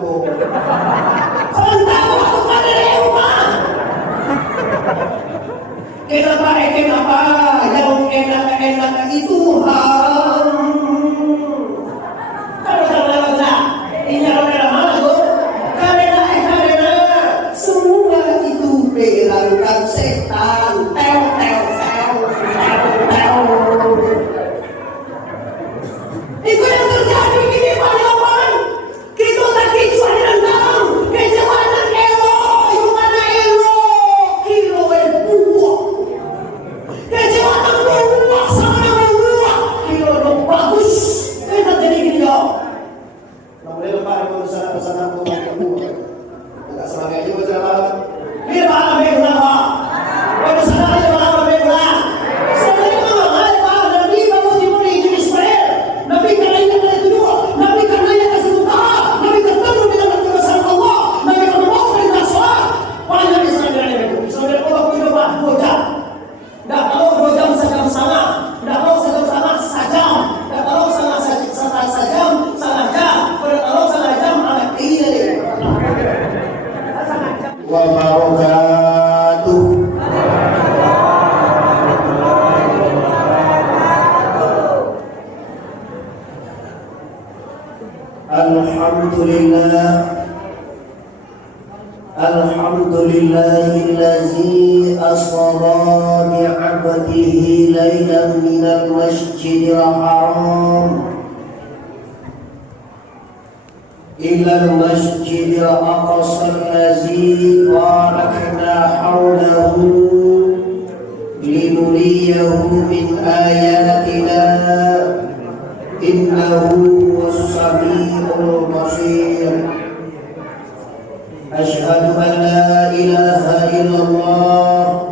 ko. Kalau ako kanilema. Kenapa? Yang enak-enak itu haram. Kalau salah ini orang mana tuh? Karena semua itu dilakukan setan. Itu yang terjadi di mana-mana. Kita tak kisah dengan tahu. Kejawanan elo, yang mana elo? Kilo buah. Kejawanan buah sama buah. Kilo bagus. Enak jadi kilo. Boleh lepas aku pesan aku buah. Agak semangat juga jalan. Dia malam yang lama. Kalau sana aja malam yang lama. Alhamdulillahillazi asra bi'abdihi laylan minal masjidil haram ilal masjidil aqsa allazi barakna hawlahu linuriyahu min ayatina innahu was-sami'ul basir. Asyhadu an la ilaha illallah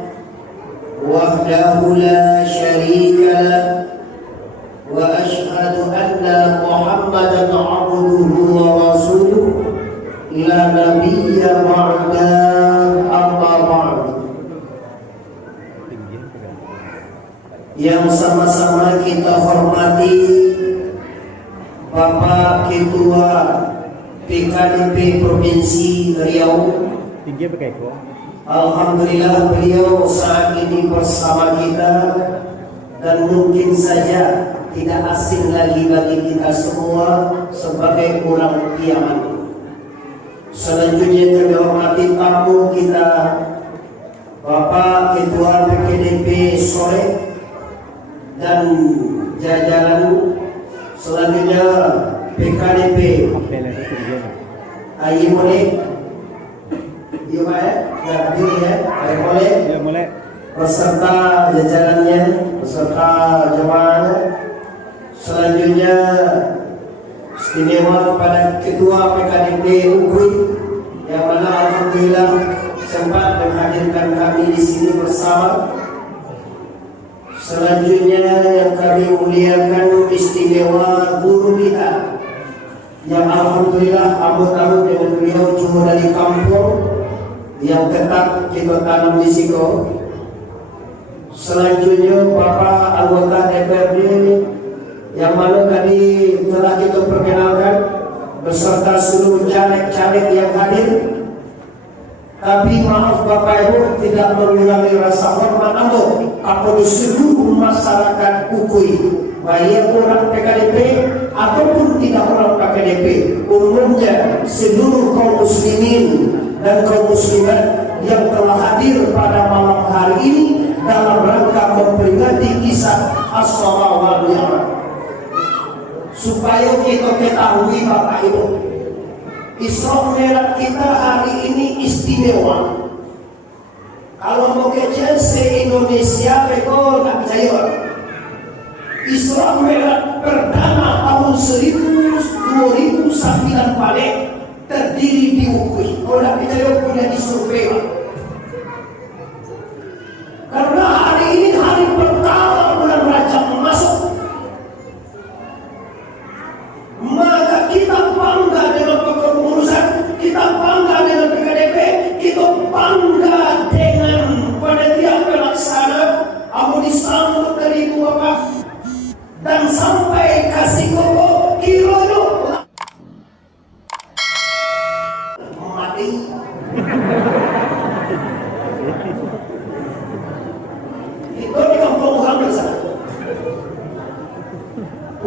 wahdahu la syarika lah wa asyhadu anna Muhammadan abduhu wa rasuluh la nabiyya ba'da amma ba'd. Yang sama-sama kita hormati Bapak Ketua PKDP Provinsi Riau. Alhamdulillah beliau saat ini bersama kita dan mungkin saja tidak asing lagi bagi kita semua sebagai orang Piaman. Selanjutnya kami hormati tamu kita Bapak Ketua PKDP Sore dan jajaran. Selanjutnya PKDP Ayi boleh? Iya Pak ya? Ya hadir ya? Ayi boleh? Ya boleh. Beserta jajarannya, beserta jemaahnya. Selanjutnya istimewa kepada Ketua PKDP Ukui yang mana alhamdulillah sempat menghadirkan kami di sini bersama. Selanjutnya yang kami muliakan istimewa guru kita yang alhamdulillah tahu dengan beliau cuma dari kampung yang tetap kita tanam di situ. Selanjutnya Bapak anggota DPRD yang mana tadi telah kita perkenalkan beserta seluruh caleg-caleg yang hadir. Tapi maaf Bapak Ibu tidak mengurangi rasa hormat kepada seluruh masyarakat Ukui, baik orang PKDP ataupun tidak orang PKDP, umumnya seluruh kaum muslimin dan kaum muslimat yang telah hadir pada malam hari ini dalam rangka memperingati kisah As-Safa wal Mi'raj. Supaya kita ketahui Bapak Ibu, Isra Mi'raj kita hari ini istimewa. Kalau mau kecil se-Indonesia mereka tak percaya. Isra Mi'raj perdana tahun 2009 balik terdiri di Ukui. Kalau tak percaya punya disurvei. Karena hari ini hari pertama bulan Rajab masuk, maka kita bangga dengan kepengurusan, kita bangga dengan PKDP, kita bangga dengan panitia pelaksana. Aku disambut dari Ibu Bapak dan sampai kasih koko kilodo.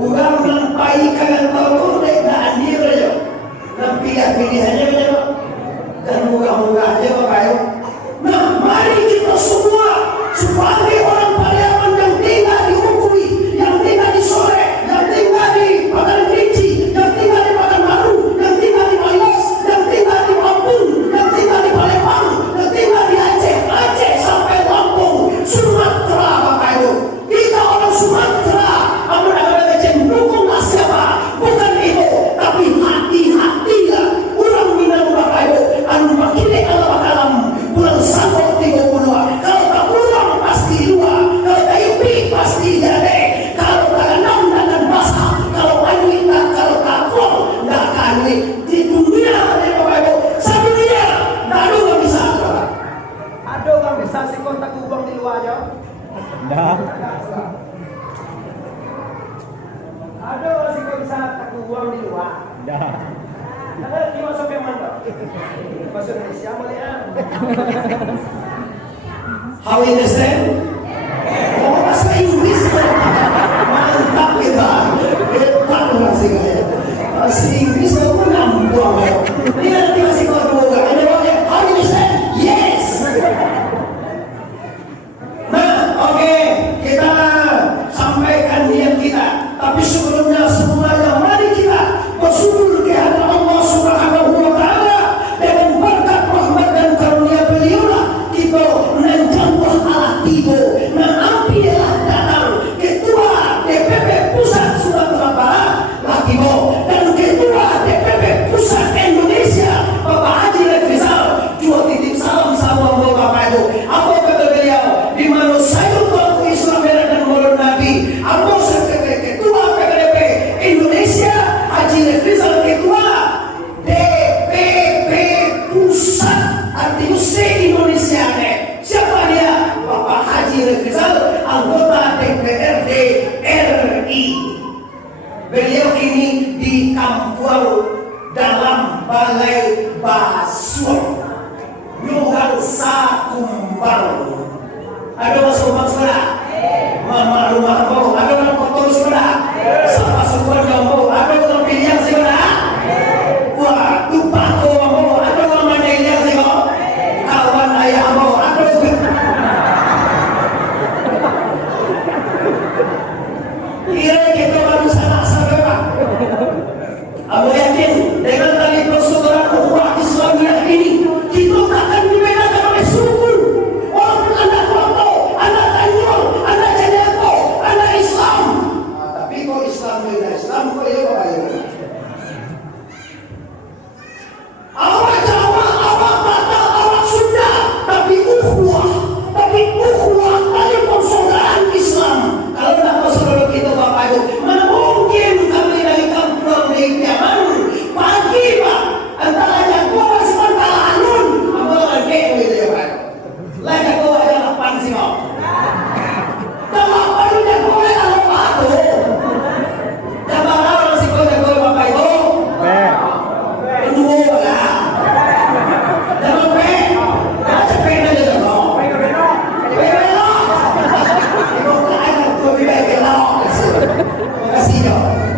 Ugang nampai kangen tolong dek tak andir aja. Nampi pilihannya aja. Dan moga-moga aja Bapak Ibu. Nah, mari kita semua sebagai orang Pariaman yang tinggal di Ukui, yang tinggal di Sore, yang tinggal di Padang Kerinci, yang tinggal di Padang Baru, yang tinggal di Malos, yang tinggal di Lampung, yang tinggal di Palembang, yang tinggal di Aceh sampai Lampung, Sumatera Bapak Ibu. Kita orang Sumatera, amun-amun mendukunglah siapa? Bukan itu, tapi hati-hati lah. Orang Minang Bapak Ibu, anu makile Allah bakalam pulang sanggup 32. Kalau tak pulang pasti dua, kalau tak impi pasti jadi. Kalau tak enam dan basah, kalau wanita, kalau tak kol, nggak kali di dunia ya Bapak Ibu. Satu dia, nggak bisa. Ada nggak bisa sih kontak uang di luar aja? Nggak. Ada sih kok bisa tak uang di luar? Nggak. Ada di masuk yang mana? Masuk Indonesia boleh ya? How you understand? Oh, bahasa Inggris mantap kita. Kita masih kaya. Bahasa Inggris aku nambah. Ini nanti masih kau dua. Ada boleh? How you understand? Yes. Nah, oke, kita sampaikan niat kita. Tapi sebelumnya semuanya mari kita bersyukur kehadirat Allah Subhanahu wa taala dengan berkat rahmat dan karunia beliau kita menjangkau Allah tibo mengambillah datang ketua DPP Pusat Sumatera Barat Lakibo dan ketua DPP Pusat Indonesia Bapak Haji Rizal juga titip salam sama Bapak Ibu. Apa kata beliau di mana saya kalau Islam dan Maulana Nabi apa ketua PDP Indonesia Haji Rizal ketua DPP Pusat artinya se-Indonesia siapa dia? Bapak Haji Rizal anggota DPRD RI. Beliau ini di Kampung dalam Balai Basuh Nyuhang Sakumbang. Ada masuk saudara? Mama rumah kau, ada orang kotor saudara? Sama semua jombo, ada orang pilihan saudara? Wah, tumpah kau mau, ada orang mandainya saudara? Kawan ayah mau, ada kira kita baru sana-sana Pak. Aku yakin dengan tali persaudaraan ukhuwah Islamiyah ini kita akan dibedakan oleh suku. Walaupun anda kelompok, anda Tanjung, anda Cendepo, anda Islam. Tapi kok Islam beda Islam kok ya Bapak Ibu? Awak Jawa, awak Batak, awak Sunda, tapi ukhuwah tali persaudaraan Islam. Kalau tidak persaudaraan kita Bapak Ibu, mana mungkin kami dari kampung di Piaman pagi Pak antara jagoan sementara alun apa lagi gitu ya Pak? Lah jagoan ada lapan sih Pak. Kalau baru jagoan ada apa? Jagoan apa sih kau jagoan Bapak Ibu? Dua lah. Jagoan P. Aja P aja jagoan. Makasih ya.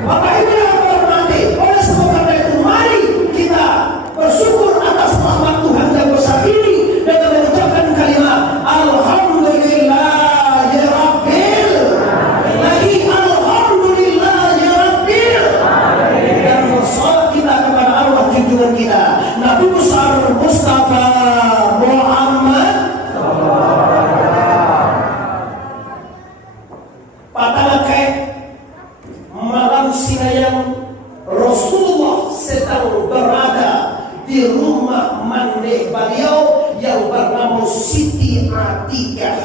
Bapak Ibu yang hormati, oleh sebab karena itu mari kita bersyukur atas rahmat Tuhan yang besar ini dengan mengucapkan kalimat Alhamdulillah ya Rabbil lagi Alhamdulillah ya Rabbil dan bersolat kita kepada Allah junjungan kita Nabi besar Mustafa Muhammad Patalakai malam sinayang Rasulullah sedang berada di rumah mandi beliau yang bernama Siti Atikah.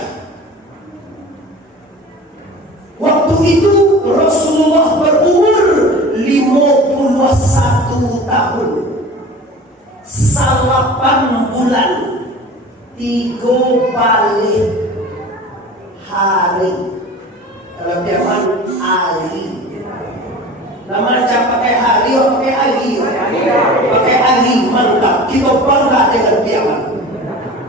Waktu itu Rasulullah berumur 51 tahun 8 bulan 3 balik hari. Kalau Piaman hari. Nama jangan pakai hari, pakai hari. Pakai hari mantap. Kita bangga dengan Piaman.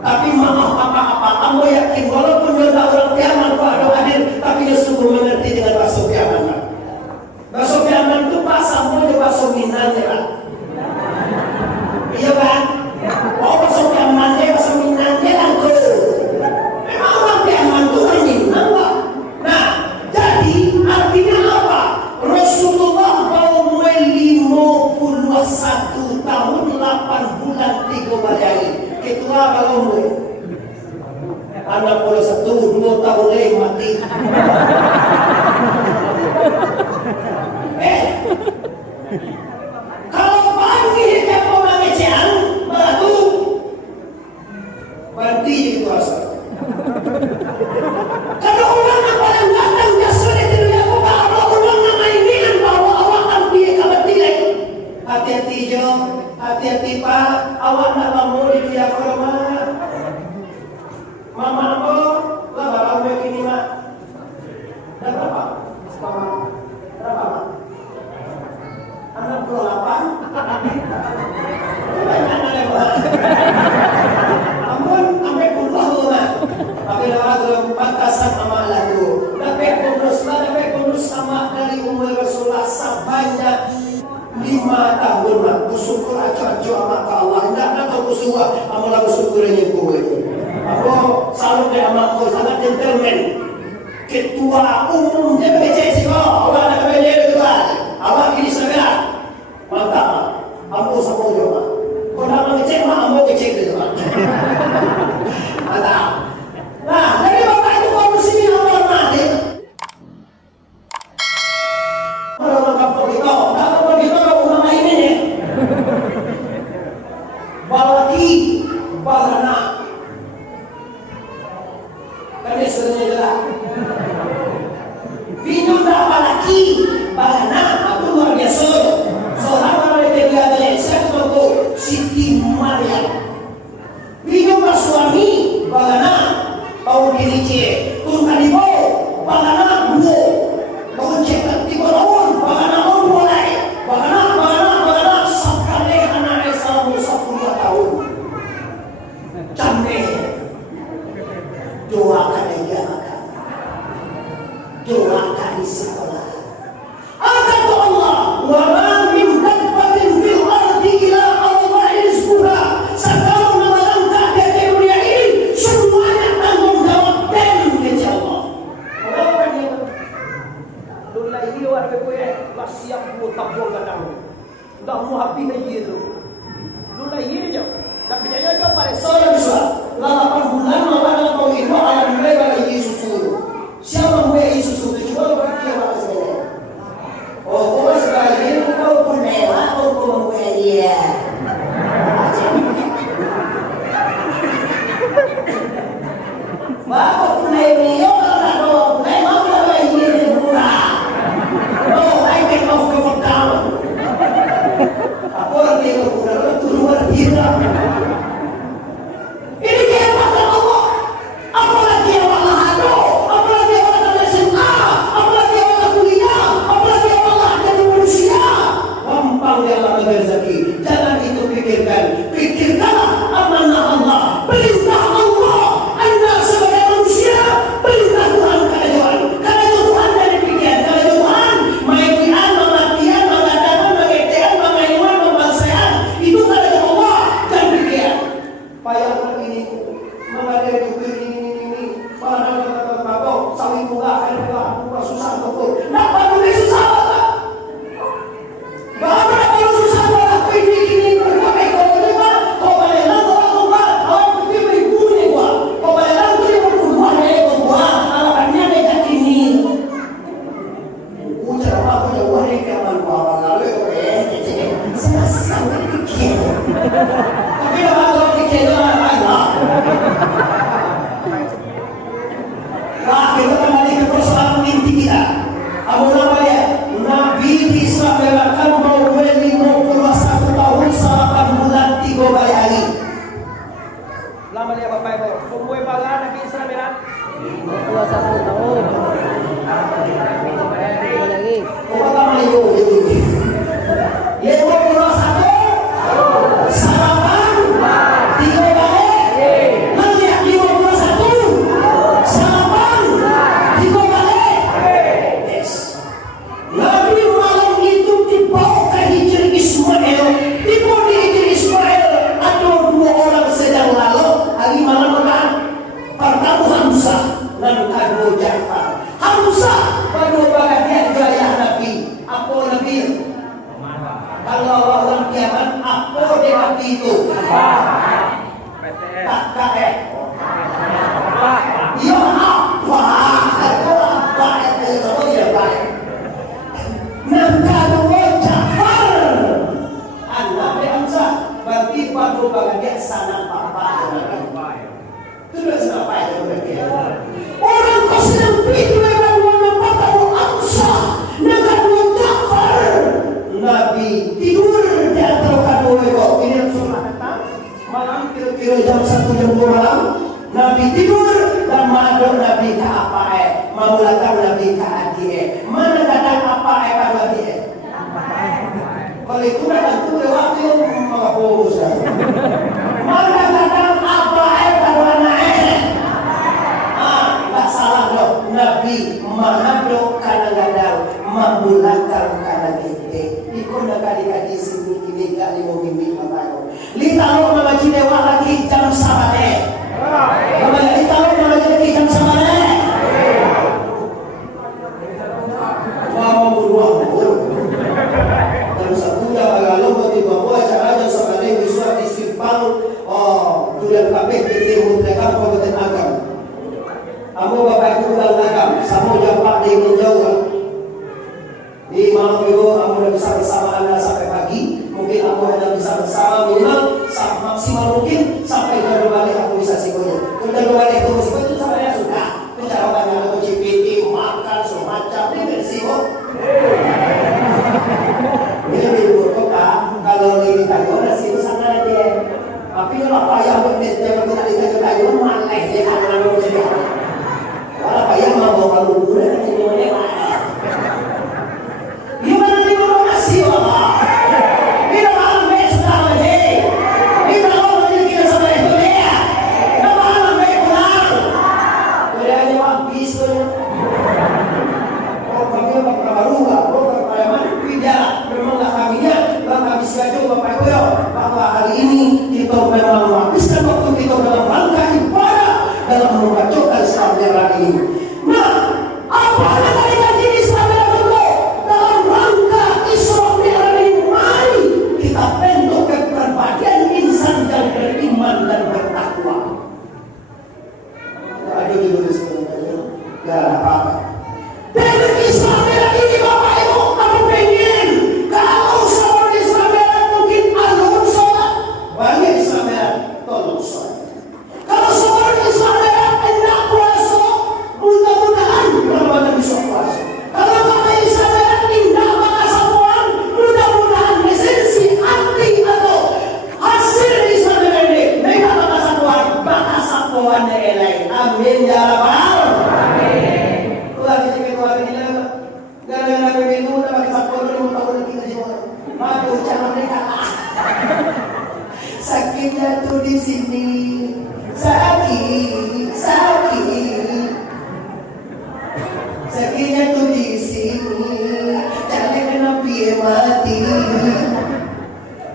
Tapi maaf apa-apa, kamu yakin walaupun dia tak orang Piaman kok ada hadir, tapi dia sungguh mengerti dengan bahasa Piaman. bakso Minang ya Pak? Iya kan? Oh bakso Piaman ya, bakso Minang ya kan tuh. Memang orang Piaman tuh orang Minang Pak. Nah, jadi artinya apa? Rasulullah mau 51 tahun 8 bulan 3 hari. Ketua kalau mau anak boleh 1-2 tahun lagi mati. Kalau pagi dia pemangecean batu mati itu asal. Kalau orang yang paling datang jasanya tidak aku kalau orang nama ini kan bawa awak kan dia kabar tidak. Hati-hati Jo, hati-hati Pak, awak nak mau di dia korma. Mama aku, lah bawa begini mak. Dan berapa? Berapa mak? 68. Banyak anak mak. Ampun, sampai puluh mak. Tapi lewat batasan amal lalu. Tapi kudus sama dari umur Rasulullah sebanyak 5 tahun mak. Bersyukur aja sama ke Allah. Tidak nak bersyukur, amal bersyukurnya gue. Aku salut dengan amakku sangat gentleman. Ketua umum DPC awak nak kerja ketua. Awak ini segera. Mantap. Aku sama juga. Kau nak mengecek mak, aku kecek itu mak. Mantap. Nah, jadi bapak itu kau mesti awal mati. Orang kampung kita, kampung kita orang lain ini. Balaki, balana. Kan dia sebenarnya jelas. Binu tak balaki, balana. Aku luar biasa. Seorang orang yang dia saya tahu Siti Maryam. Binu suami, balana. Bau diri cek, turun kali bau, balana buo. Bau cek di bawah, balana on boleh. Balana sekali anak Isa 10 tahun. Cantik. Doakan dia makan. Doakan di sekolah. Kata Allah, wa ma min dabbatin fil ardi illa Allah rizquha. Sekarang dalam keadaan dunia ini semuanya tanggung jawab dan kepada Allah. Orang yang lulai dia warga gue siap buat gadang. Dah mau habis lagi itu. Lulai dia je. Tapi dia juga pada saya bisa. 8 bulan mana kau itu alam mulai bagi susu. Siapa mulai susu itu coba bagi dia apa saja. Oh, kau sekali kau pun lewat kau mulai dia. Bapak mulai dia orang tua mulai mau bagi dia murah. Oh, I can go down. Apa orang dia murah itu luar biasa. Ini dia kata Allah. Apalagi yang Allah ada, apalagi yang Allah SMA, apalagi yang Allah kuliah, apalagi yang Allah jadi manusia. Gampang dia Allah rezeki. Jangan kalau orang kiamat apa dia itu? Tak kayak. Ya apa? Apa itu? Oh ya baik. Nangkal Jafar. Anak Hamzah berarti pada bagian sana papa. Terus apa itu berarti? Orang Muslim itu memang menempatkan Hamzah nangkal Jafar. Nabi tidur di antara kedua itu. Ini sunnah datang malam kira-kira jam 1 jam 2 malam. Nabi tidur dan madok Nabi ke apa memulakan Nabi ke hati mana kadang apa pada hati kalau itu datang tu waktu yang menghapus mana kadang apa pada anak tak salah loh Nabi mengaduk kadang-kadang memulakan kadang kita ikut kali-kali sini kini kali mau mimpi mataku lita lo mengaji dewa lagi jam sahabat Kembali tahu kalau jadi jam sama deh. Mau buruan. Dan satunya kalau bagi bahwa acara sama deh bisa disimpang. Oh, tujuan kami kita mereka kabupaten Agam. Kamu bapak itu ulang Agam. Sama jawab di menjauh. Di malam itu kamu udah bisa bersama anda sampai pagi. Mungkin aku hanya bisa bersama minimal maksimal mungkin sampai jam balik aku bisa sikonya. Kalau balik aku siko itu sama dia suka. Itu cara banyak aku CPT makan semacam ini bersiko. Ini ibu kota kalau ini tahu nasi itu sama aja. Tapi kalau apa yang berarti jangan kita ditajuk tajuk mana dia akan lalu sini. Kalau apa yang mau kalau bulan ini boleh mana? Gimana nih kalau nasi Allah? Bahwa hari ini kita memang menghabiskan waktu kita dalam rangka ibadah dalam membacakan Islam yang ini. Nah, apa yang tadi Islam yang itu dalam rangka Islam yang ini? Mari kita bentuk kepribadian insan yang beriman dan bertakwa. Ada di tulis tidak ada apa-apa. Dan Islam yang ini Bapak Ibu kamu pengen kalau seorang Islam yang mungkin alun sholat banyak Islam yang tolong sholat. Kalau seorang Islam yang hendak puasa mudah-mudahan Ramadan bisa puasa. Kalau Bapak Islam yang tidak mengasapuan mudah-mudahan esensi arti atau hasil Islam yang ini mereka mengasapuan yang lain. Amin ya rabbal alamin. Tuhan kita keluar ini lah. Gara-gara begitu udah pakai sapu dulu tahun kita semua. Aduh jangan mereka. Sakitnya tuh di sini. Sakit. Sakitnya tuh di sini. Jangan kena biar mati.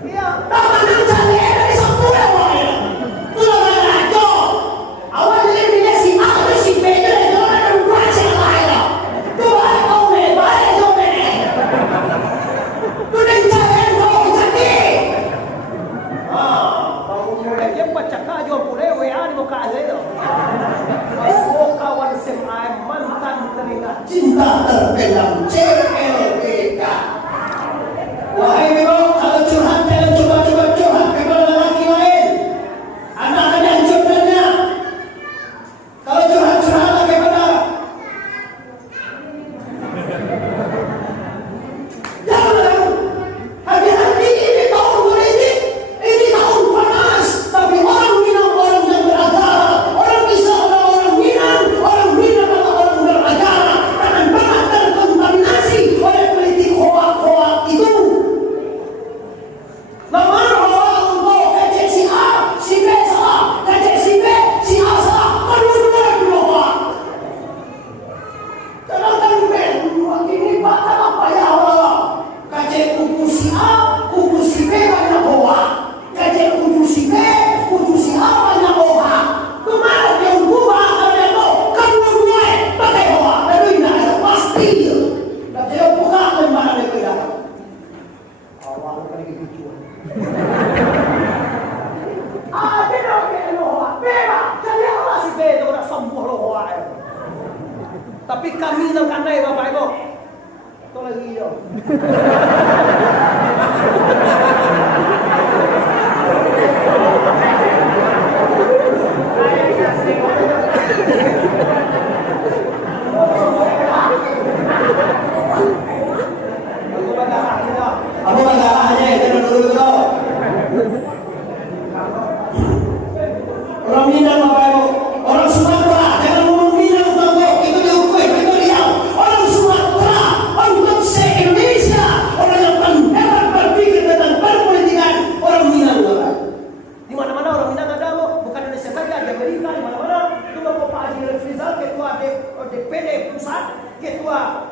Ya, tangan yang cari dari sapu ya boy. Tuh aja. Awal ini si aku si Pedro itu orang baca lain. Tuh aku baik tuh tuh dan jangan mau jadi. Baru mulai dia baca kajo boleh WA di muka aja itu. Semua kawan SMA mantan teringat cinta terpendam CLBK. Wahai kecuan. Ada dong kayak loa, beba, kalian orang si beda orang sembuh loa. Tapi kami nak kandai bapak ibu, itu lagi yo. Apa masalahnya itu dulu? Orang Minang Bapak Ibu, orang Sumatera, jangan ngomong Minang Bapak, itu diukui, itu Riau. Orang Sumatera, untuk se-Indonesia, orang yang paling hebat berpikir tentang perpolitikan, orang Minang Bapak. Di mana-mana orang Minang ada, bukan Indonesia saja, di Amerika, di mana-mana. Itu Bapak Haji Rizal, ketua DPD pusat, ketua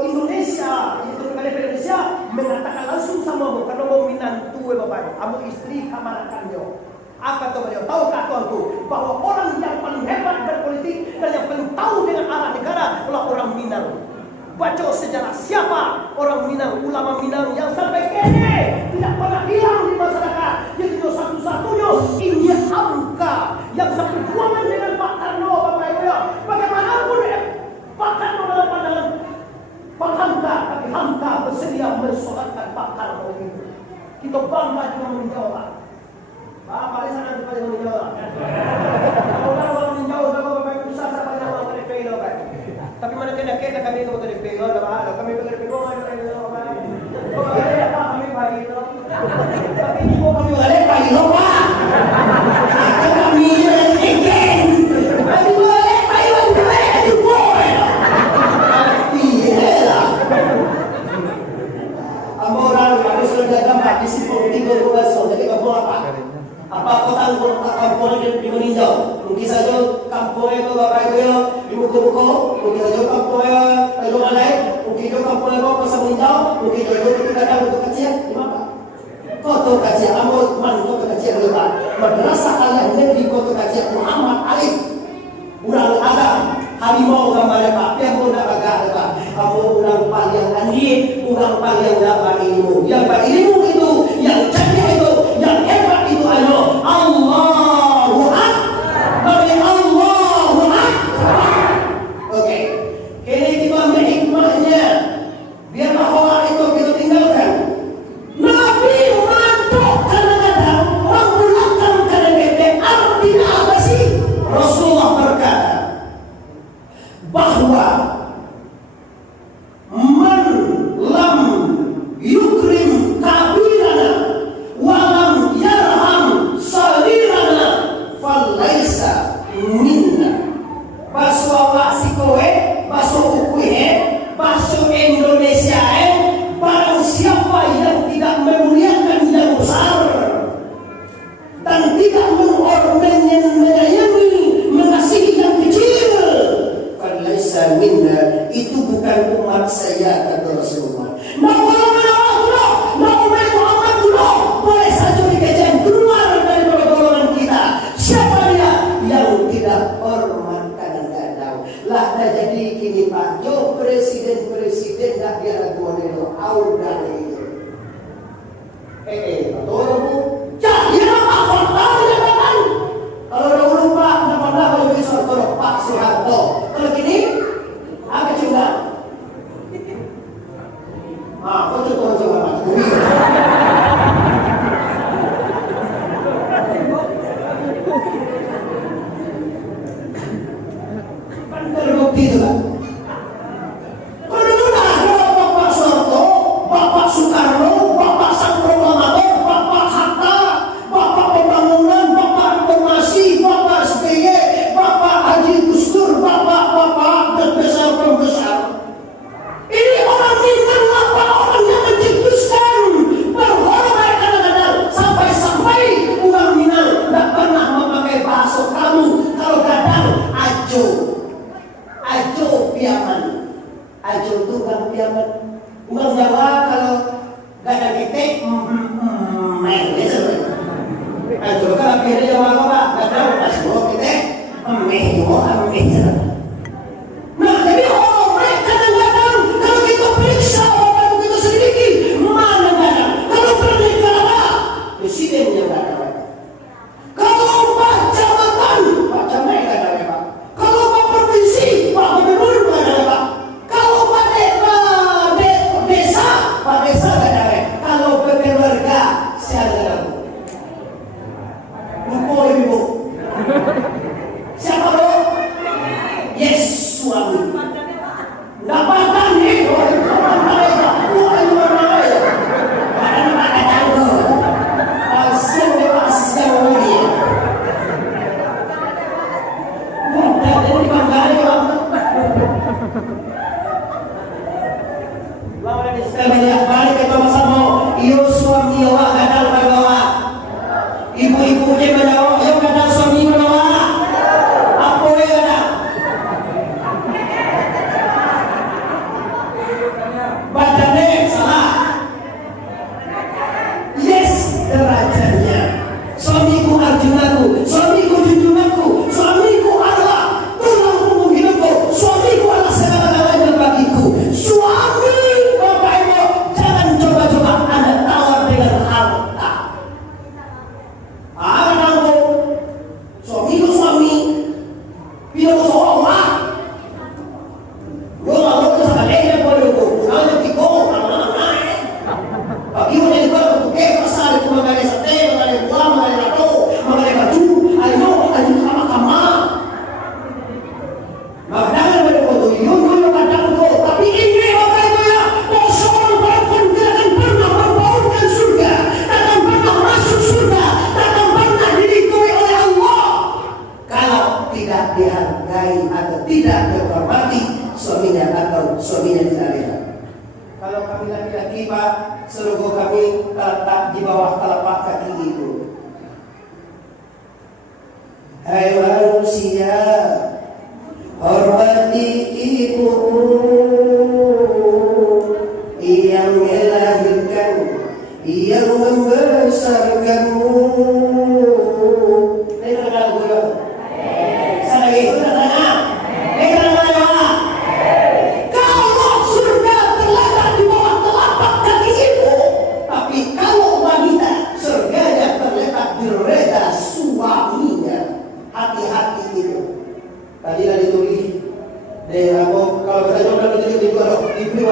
Indonesia, itu DPD Indonesia mengatakan langsung sama mu, karena mau Minang tuwe Bapak, kamu istri kamarakannya. Apa tuh beliau? Tahukah tuanku bahwa orang yang paling hebat berpolitik dan yang paling tahu dengan arah negara adalah orang Minang. Baca sejarah siapa orang Minang, ulama Minang yang sampai kini tidak pernah hilang di masyarakat. Yaitu satu-satunya India Hamka yang seperjuangan dengan Pak Karno, Bapak Ibu. Bagaimanapun Pak Karno dalam pandangan Pak Hamka, tapi Hamka bersedia mensolatkan Pak Karno itu. Kita bangga dengan menjawab. Pak, paling sana di paling menjauh. Kalau menjauh, kalau Bapak pusat sampai nama dari PILO, Pak. Tapi mana kena kami ke dari PILO, kami ke PILO, oh, ada apa kami pagi itu? Tapi ini kok kami ada pagi lo, Pak. Kami ingin, kami boleh pagi lo, kami boleh. Iya lah. Kamu orang kami sudah datang pagi sih politik berkuasa, jadi kamu apa? Apa kota kampung yang meninjau? Mungkin saja kampung itu Bapak Ibu di buku-buku, mungkin saja kampung itu malai, mungkin itu kampung itu pasang meninjau, mungkin itu kita ada untuk kecil, gimana? Kota kecil, kamu mana kota kecil itu Pak? Madrasah kalian negeri kota kecil Muhammad Alif, urang Adam, harimau gambarnya Pak, yang muda agak Pak, kamu urang panjang andi, urang panjang dapat ilmu, yang berilmu itu, yang cerdas itu, yang hebat itu adalah Allahu Akbar. Allahu Akbar. Oke. Kini kita ambil hikmahnya. Biarlah orang itu kita tinggalkan. Nabi mantuk kadang-kadang menggunakan kadang-kadang artinya apa sih? Rasulullah berkata bahwa man lam yukrim kabirana walam yarham salirana falaisa minna. Baso wasi kowe, baso ukuhe, baso Indonesia barang siapa yang tidak memuliakan yang besar dan tidak menyayangi, mengasihi yang kecil, falaisa minna, itu bukan umat saya, kata Rasulullah. Boleh saja dikejar keluar dari golongan kita. Siapa dia yang tidak hormat kadang-kadang? Lah jadi kini Pak, yo presiden dah biar gua dulu audan itu. Tolong Bu. Jadi apa kontaknya kan? Kalau dahulu Pak, nama kalau bisa tolong Pak Soeharto. Kalau gini, apa coba? Betul coba. Terbukti itu kan. Kalau dulu ada Bapak Soeharto, Bapak Soekarno, Bapak Sang Proklamator, Bapak Hatta, Bapak Pembangunan, Bapak Reformasi, Bapak SBY, Bapak Haji Gus Dur, Bapak dan besar-besar. Ini orang Minang apa orang yang mencetuskan berhormat kadang-kadang sampai orang Minang tidak pernah memakai bahasa kamu kalau kadang ajo piaman. Ajo itu kan piaman. Orang Jawa kalau gak ada titik main gitu. Ajo kalau pilih Jawa apa? Gak ada ajo titik gitu. Nah jadi orang kadang-kadang kalau kita periksa orang kita sedikit mana kadang kalau surga kami terletak di bawah telapak kaki ibu. Hai manusia, hormati ibumu yang melahirkan, yang membesarkanmu. Kalau kita coba itu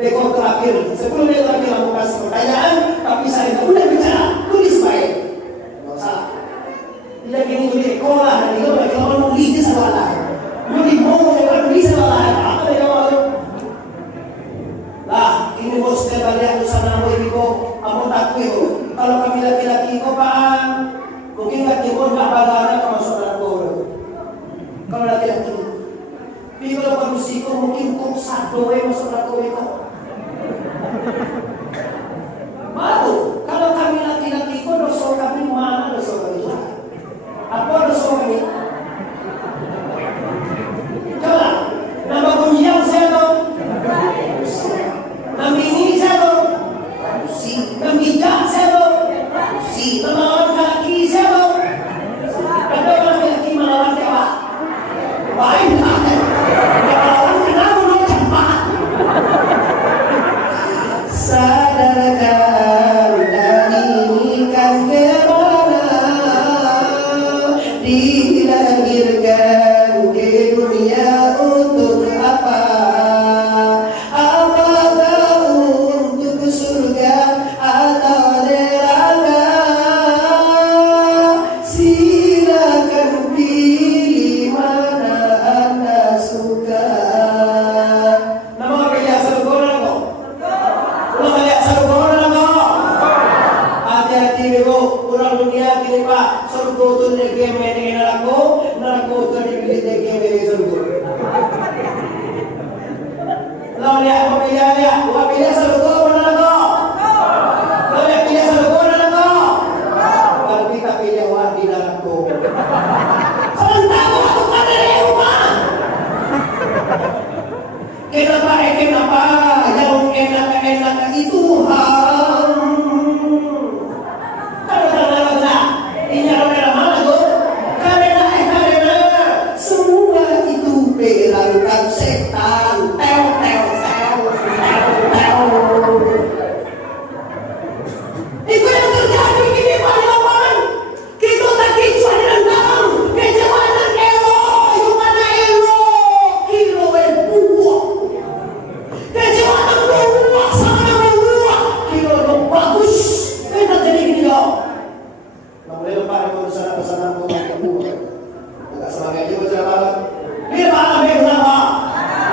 bekor terakhir. Sebelum dia terakhir aku kasih pertanyaan, tapi saya tidak boleh bicara. Tulis baik. Tidak salah. Tidak gini tulis sekolah dan itu bagi orang nulis di sekolah. Nulis mau yang nulis sekolah. Apa yang mau? Lah, ini bos saya balik aku sana mau ibu. Aku takut itu. Kalau kami laki-laki kau paham, mungkin nggak timbul nggak bagaimana kamu saudara kau. Kalau laki-laki. Tapi kalau manusia mungkin kok satu masuk aku itu. Baru kalau kami laki-laki kok dosa kami mana dosa kami? Apa dosa kami? Coba nama kunjang saya dong. Nama ini saya dong. Nama hijab saya dong. Nama orang kaki saya dong. Ada orang laki melawan siapa? Baik ada. Sadarkan ini kan kemana dilahirkan di dunia untuk apa? Apakah untuk surga atau neraka? Silakan pilih mana Anda suka. Nama kerja surga apa? Orang dunia kini pak surga tu negeri meni neraka tu negeri meni surga. Lalu lihat apa pilih surga neraka. Lalu pilih surga neraka. Kalau kita pilih di neraka. Sebentar aku pada rumah. Kenapa yang enak itu haram? Lalukan setan, itu yang terjadi di mana-mana. Kita tak kisah dengan dalam kejawanan elo, itu mana elo, kilo buah. Kejawanan buah sama buah, kilo bagus. Kita jadi gini loh. Nggak boleh lupa ada pesanan buah. Agak semangat juga jalan. Ini malam yang sama.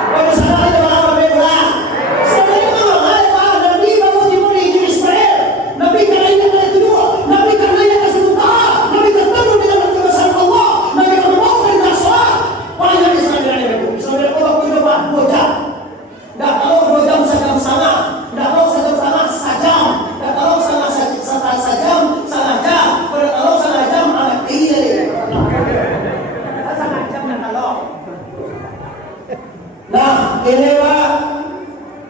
Pada sana ada malam yang berat. Sebenarnya malam Nabi baru dimulai di Israel. Nabi karena ini ada kedua. Nabi karena ini ada sebuah. Nabi ketemu dengan kebesaran Allah. Nabi ketemu dengan sholat. Paling Nabi sambil itu. Sambil Allah punya apa? 2 jam. Tidak tahu 2 jam sejam sana. Tidak tahu sejam sana sajam. Tidak tahu sana sajam sana jam. Tidak tahu sana jam anak kiri. Sana jam dan kalau. Nah, ini Pak,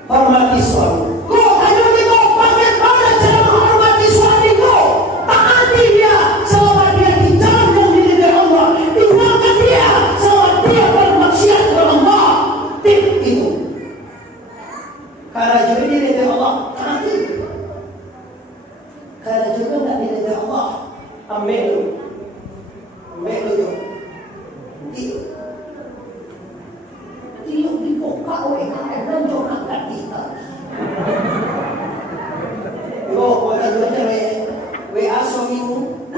hormati suami. Kok hanya kita bagaimana cara menghormati suami kau? Taati dia selama dia di jalan yang diridhai Allah. Tinggalkan dia selama dia bermaksiat kepada Allah. Tip itu. Karena juga diridhai Allah, taati. Karena juga tidak diridhai Allah, ambil itu. Itu. Tidak dibuka oleh KM dan kita. Yo, pada dua WA suamimu,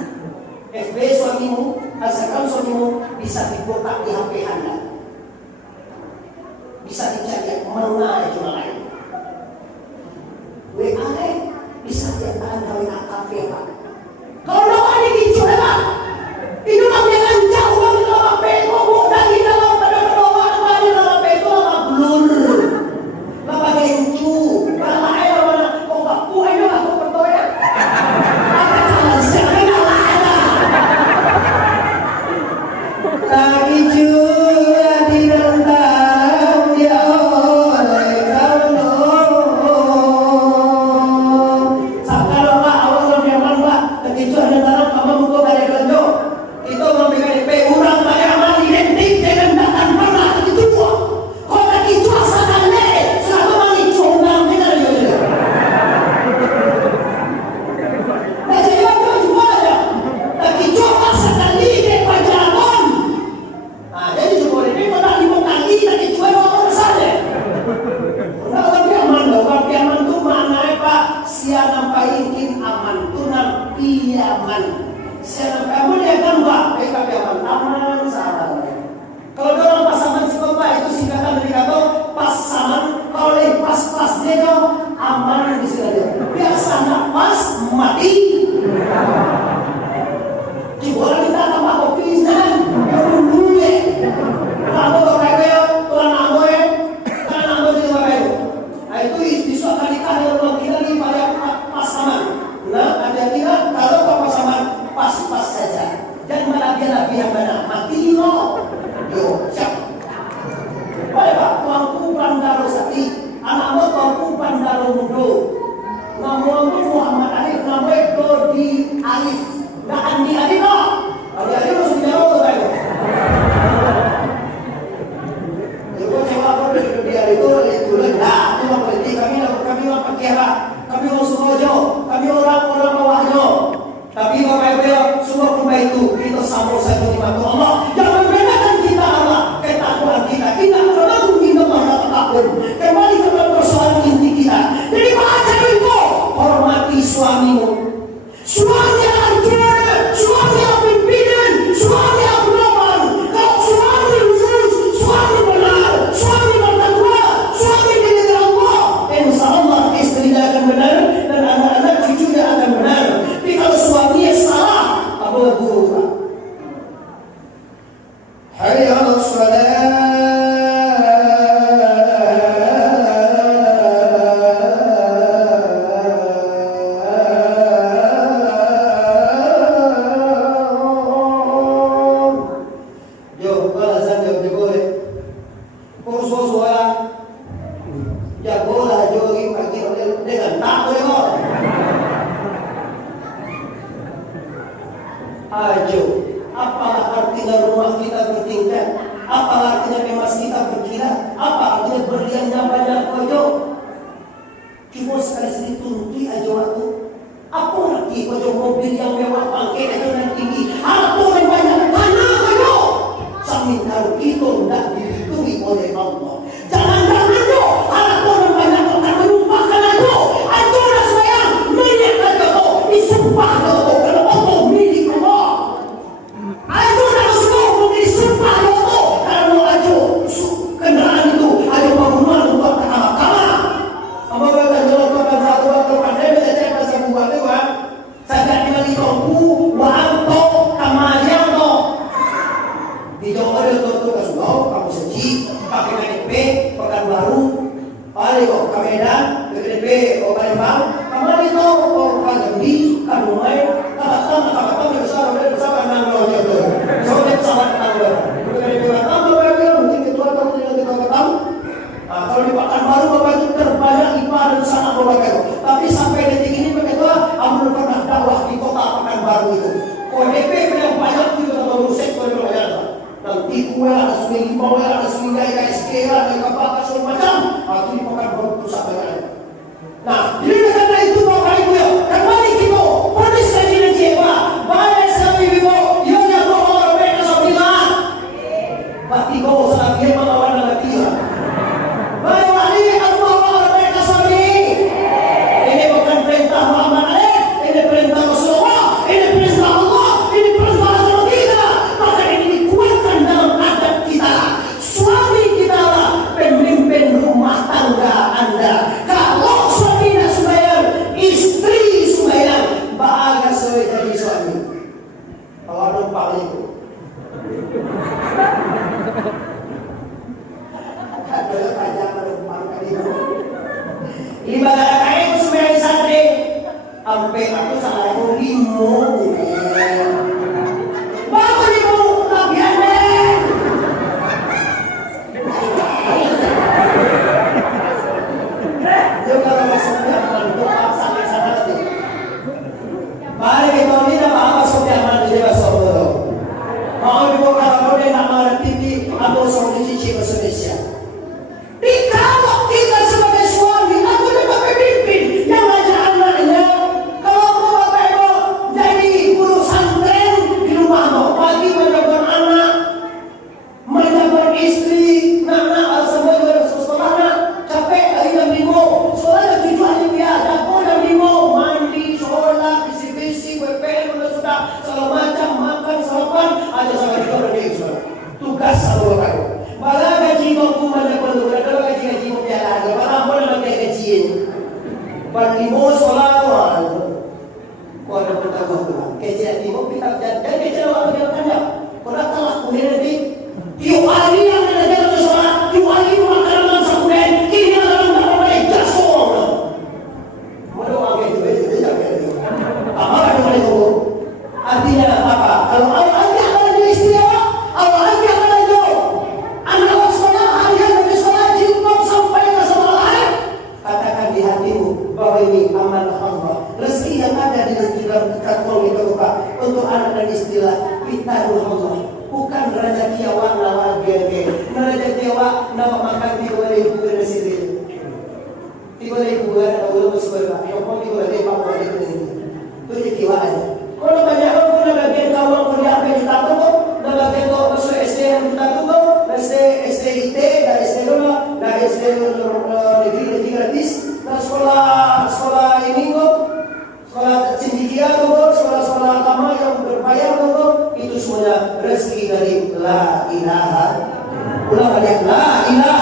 FB suamimu, asalkan suamimu bisa dibuka di HP Anda. Bisa dicari mana cuma lain. WA bisa diantarkan WA kafe Pak. Kalau doa ini dicoba, itu namanya jauh dari dalam peko, dari dalam pada doa dari dalam peko lama blur, lama gencu, lama air mana siang paingin aman tunang piyaman. Siang kamu dia gambar, kami aman sahabat. Kalau dalam pasangan si bapak itu singkatan dari kata pasangan, kalau pas dia aman di sini. Biasa pas mati. Di bola kita tambah kopi dan dulu nambah kayak orang nambah di luar itu. Nah itu di suatu kali kalau kita di pada pasangan. Nah ada tidak kalau pasangan pas saja. Dan malah yang mana mati lo. Yo siap. Baik pak, tuangku bandaro sakti, anakmu tuangku bandaro mudo. Namamu Muhammad Arif, namanya Dodi Arif. Nggak Andi Arif kok. Andi Arif masuk di jauh tuh kayak. Jadi coba aku di hari itu lah. Cuma berarti kami orang Pakira, kami orang Sukojo, kami orang bawahnya. Tapi bapak ibu semua rumah itu kita sambung satu di mata Allah. Jangan bedakan kita Allah, ketakuan kita. Kita perlu kita takut. Kembali kepada persoalan inti kita. Jadi baca itu hormati suamimu. Suami yang anjur, suami yang pimpinan, suami yang normal. Kalau suami lurus, suami benar, suami bertakwa, suami milik Allah. Insya Allah istrinya akan benar dan anak-anak cucunya akan benar. Tapi kalau suaminya salah, apa buruk? Hayya 'alas shalah. Kalau sekolah itu. Kau ada bertanggung jawab. Kejadian itu kita jadi kejadian apa dia tanya? Kau dah telah kemudian nanti. Tiap hari yang ada dalam sekolah, tiap hari makan masa kemudian kini dalam dalam jasor. Mana orang itu betul jangan itu. Apa yang itu? Artinya apa? Kalau ayah kalau dia istimewa, kalau ayah kalau itu anak sekolah harian dari sekolah jilbab sampai ke sekolah, katakan di hatimu bahwa ini amal Allah. Rezeki yang ada di dalam kantong itu Pak untuk anak dan istilah kita Allah. Bukan rezeki awak nawa gede, rezeki awak nawa makan 3.000 dari sini. 3.000 ada belum seberapa? Yang pun 3.000 apa itu? Itu rezeki awak. Kalau banyak orang punya bagian kawan kuliah apa yang tak tahu, dan bagian tu masuk SD yang tak tahu, SD IT, dan SD dulu, dan SD negeri gratis, dan sekolah ini kok, sekolah cendekia kok, sekolah agama yang berbayar kok, itu semuanya rezeki dari la ilaha. Ulang balik la ilaha.